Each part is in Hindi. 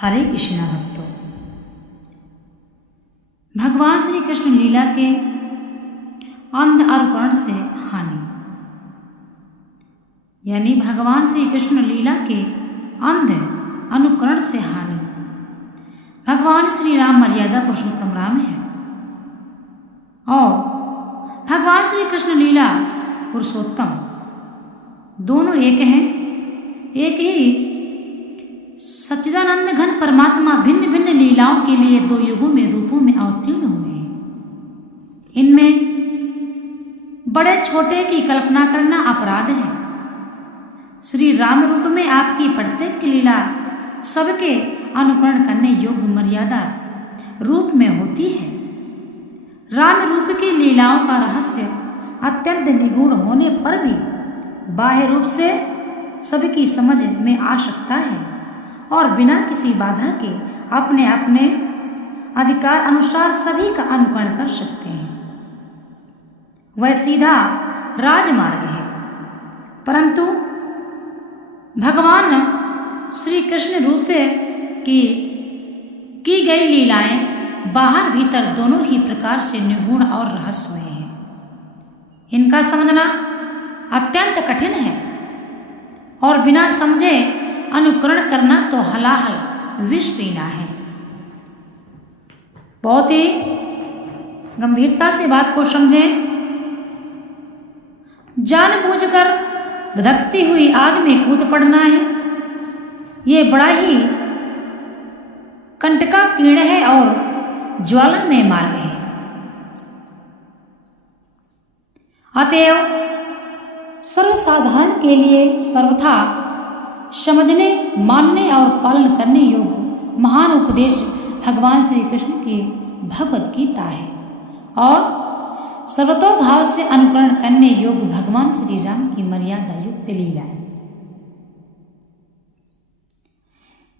हरे कृष्णा भक्तों, भगवान श्री कृष्ण लीला के अंध अनुकरण से हानि, यानी भगवान श्री कृष्ण लीला के अंध अनुकरण से हानि। भगवान श्री राम मर्यादा पुरुषोत्तम राम है और भगवान श्री कृष्ण लीला पुरुषोत्तम दोनों एक हैं। एक ही सच्चिदानंद घन परमात्मा भिन्न भिन्न लीलाओं के लिए दो युगों में रूपों में अवतीर्ण हुए हैं। इनमें बड़े छोटे की कल्पना करना अपराध है। श्री राम रूप में आपकी प्रत्येक लीला सबके अनुकरण करने योग्य मर्यादा रूप में होती है। राम रूप की लीलाओं का रहस्य अत्यंत निगूढ़ होने पर भी बाह्य रूप से सबकी समझ में आ सकता है और बिना किसी बाधा के अपने अपने अधिकार अनुसार सभी का अनुकरण कर सकते हैं। वह सीधा राजमार्ग है, परंतु भगवान श्री कृष्ण रूप की गई लीलाएं बाहर भीतर दोनों ही प्रकार से निगूढ़ और रहस्यमय हैं। इनका समझना अत्यंत कठिन है और बिना समझे अनुकरण करना तो हलाहल विष पीना है। बहुत ही गंभीरता से बात को समझें। जानबूझकर धधकती हुई आग में कूद पड़ना है, ये बड़ा ही कंटकाकीर्ण है और ज्वालामय मार्ग है। अतएव सर्वसाधारण के लिए सर्वथा समझने, मानने और पालन करने योग्य महान उपदेश भगवान श्री कृष्ण की भगवत गीता है और सर्वतोभाव से अनुकरण करने योग्य भगवान श्री राम की मर्यादा युक्त लीला है।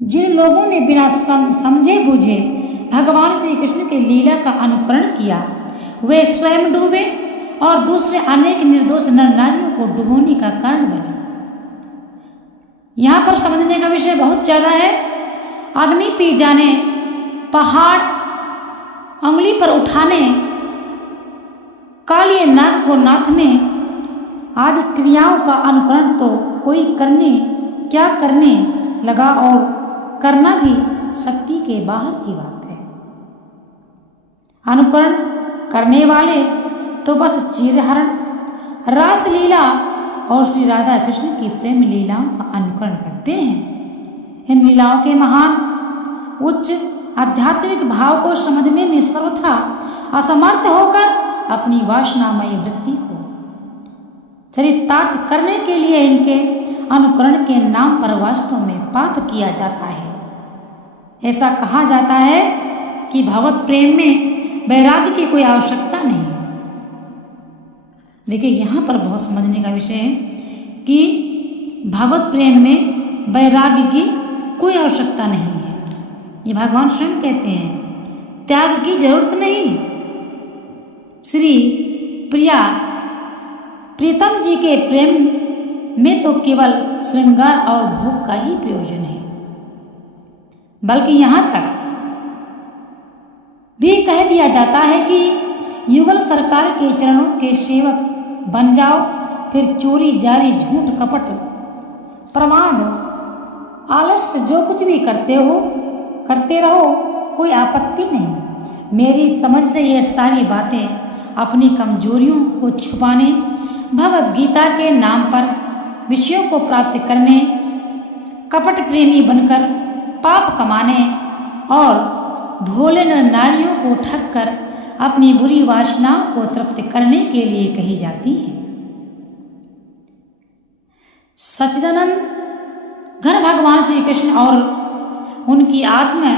जिन लोगों ने बिना समझे बूझे भगवान श्री कृष्ण के लीला का अनुकरण किया, वे स्वयं डूबे और दूसरे अनेक निर्दोष नर नारियों को डुबोने का कारण बने। यहाँ पर समझने का विषय बहुत ज्यादा है। अग्नि पी जाने, पहाड़ अंगुली पर उठाने, कालिए नाग को नाथने आदि क्रियाओं का अनुकरण तो कोई क्या करने लगा और करना भी शक्ति के बाहर की बात है। अनुकरण करने वाले तो बस चीरहरण, रासलीला और श्री राधा कृष्ण की प्रेम लीलाओं का अनुकरण करते हैं। इन लीलाओं के महान उच्च आध्यात्मिक भाव को समझने में सर्वथा असमर्थ होकर अपनी वासनामयी वृत्ति को चरितार्थ करने के लिए इनके अनुकरण के नाम पर वास्तव में पाप किया जाता है। ऐसा कहा जाता है कि भगवत प्रेम में वैराग्य की कोई आवश्यकता नहीं। देखिए, यहाँ पर बहुत समझने का विषय है कि भगवत प्रेम में वैराग्य की कोई आवश्यकता नहीं है। ये भगवान स्वयं कहते हैं, त्याग की जरूरत नहीं। श्री प्रीतम जी के प्रेम में तो केवल श्रृंगार और भोग का ही प्रयोजन है, बल्कि यहाँ तक भी कह दिया जाता है कि युगल सरकार के चरणों के सेवक बन जाओ, फिर चोरी जारी झूठ कपट प्रमाद आलस्य जो कुछ भी करते रहो, कोई आपत्ति नहीं। मेरी समझ से ये सारी बातें अपनी कमजोरियों को छुपाने, भगवद गीता के नाम पर विषयों को प्राप्त करने, कपट प्रेमी बनकर पाप कमाने और भोले नारियों को ठग कर अपनी बुरी वासनाओं को तृप्त करने के लिए कही जाती है। सच्चिदानंद घन भगवान श्री कृष्ण और उनकी आत्मा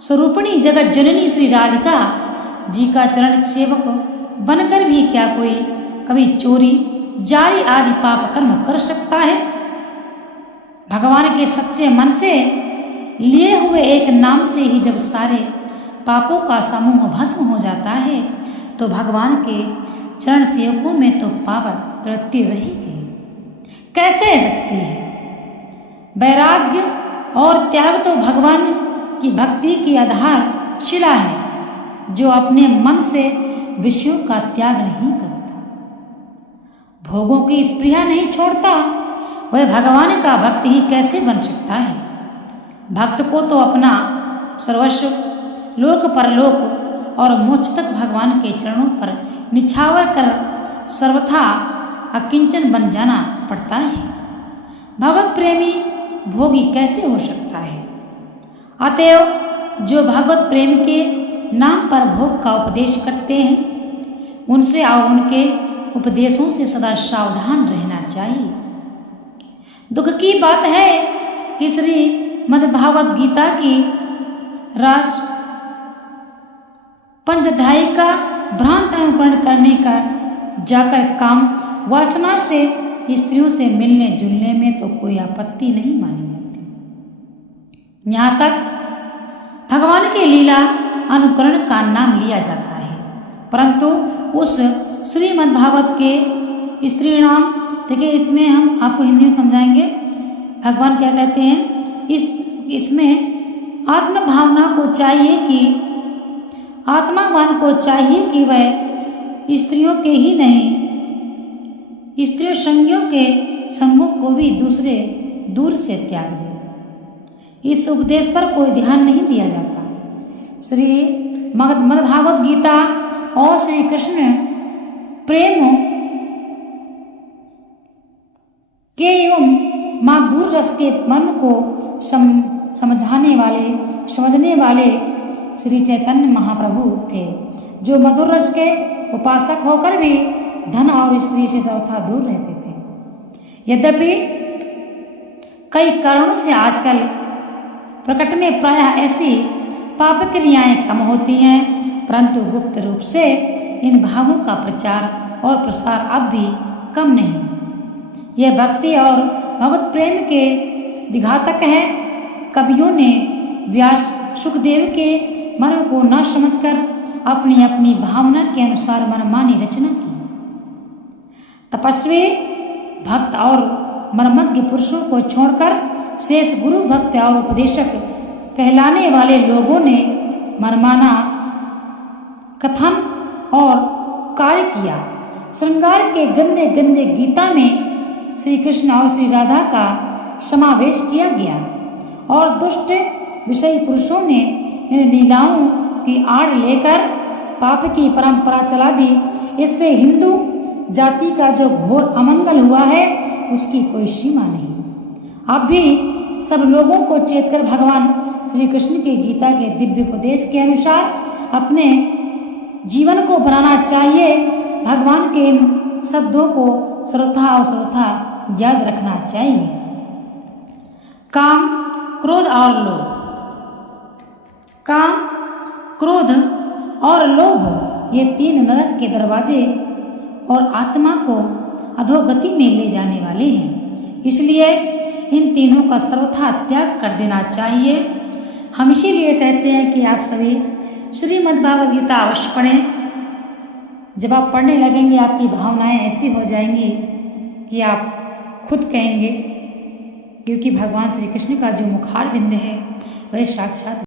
स्वरूपिणी जगत जननी श्री राधिका जी का चरण सेवक बनकर भी क्या कोई कभी चोरी जारी आदि पाप कर्म कर सकता है? भगवान के सच्चे मन से लिए हुए एक नाम से ही जब सारे पापों का समूह भस्म हो जाता है, तो भगवान के चरण सेवकों में तो पाप प्रवृत्ति रहेगी कैसे सकती है? वैराग्य और त्याग तो भगवान की भक्ति की आधारशिला है। जो अपने मन से विषयों का त्याग नहीं करता, भोगों की स्पृहा नहीं छोड़ता, वह भगवान का भक्त ही कैसे बन सकता है। भक्त को तो अपना सर्वस्व लोक परलोक और मोक्ष तक भगवान के चरणों पर निछावर कर सर्वथा अकिंचन बन जाना पड़ता है। भगवत प्रेमी भोगी कैसे हो सकता है। अतएव जो भगवत प्रेम के नाम पर भोग का उपदेश करते हैं, उनसे और उनके उपदेशों से सदा सावधान रहना चाहिए। दुख की बात है कि श्रीमद्भागवत गीता की रास पंचअध्यायी का भ्रांत अनुकरण करने का जाकर काम वासना से स्त्रियों से मिलने जुलने में तो कोई आपत्ति नहीं मानी जाती। यहाँ तक भगवान की लीला अनुकरण का नाम लिया जाता है, परंतु उस श्रीमद्भागवत के स्त्रीणाम, देखिए इसमें हम आपको हिंदी में समझाएंगे भगवान क्या कहते हैं। इसमें आत्म भावना को चाहिए कि आत्मावान को चाहिए कि वह स्त्रियों के ही नहीं, स्त्रियों संगियों के संगों को भी दूर से त्याग दे। इस उपदेश पर कोई ध्यान नहीं दिया जाता। श्रीमद्भागवत गीता और श्री कृष्ण प्रेम के एवं मधुर रस के मन को समझने वाले श्री चैतन्य महाप्रभु थे, जो मधुर रस के उपासक होकर भी धन और स्त्री से सर्वथा दूर रहते थे। यद्यपि कई कारणों से आजकल प्रकट में प्रायः ऐसी पाप क्रियाएं कम होती हैं, परंतु गुप्त रूप से इन भावों का प्रचार और प्रसार अब भी कम नहीं। यह भक्ति और भगवत प्रेम के विघातक है। कवियों ने व्यास सुखदेव के मर्म को न समझकर अपनी अपनी भावना के अनुसार मनमानी रचना की। तपस्वी भक्त और मर्मज्ञ पुरुषों को छोड़कर शेष गुरु भक्त और उपदेशक कहलाने वाले लोगों ने मनमाना कथन और कार्य किया। श्रृंगार के गंदे गंदे गीता में श्री कृष्ण और श्री राधा का समावेश किया गया और दुष्ट विषयी पुरुषों ने इन लीलाओं की आड़ लेकर पाप की परंपरा चला दी। इससे हिंदू जाति का जो घोर अमंगल हुआ है उसकी कोई सीमा नहीं। अब भी सब लोगों को चेतकर भगवान श्री कृष्ण के गीता के दिव्य उपदेश के अनुसार अपने जीवन को बनाना चाहिए। भगवान के इन शब्दों को सर्वथा याद रखना चाहिए। काम, क्रोध और लोभ। काम, क्रोध और लोभ ये तीन नरक के दरवाजे और आत्मा को अधोगति में ले जाने वाले हैं। इसलिए इन तीनों का सर्वथा त्याग कर देना चाहिए। हम इसीलिए कहते हैं कि आप सभी श्रीमद्भागवत गीता अवश्य पढ़ें। जब आप पढ़ने लगेंगे आपकी भावनाएं ऐसी हो जाएंगी कि आप खुद कहेंगे, क्योंकि भगवान श्री कृष्ण का जो मुखार बिंद है वह साक्षात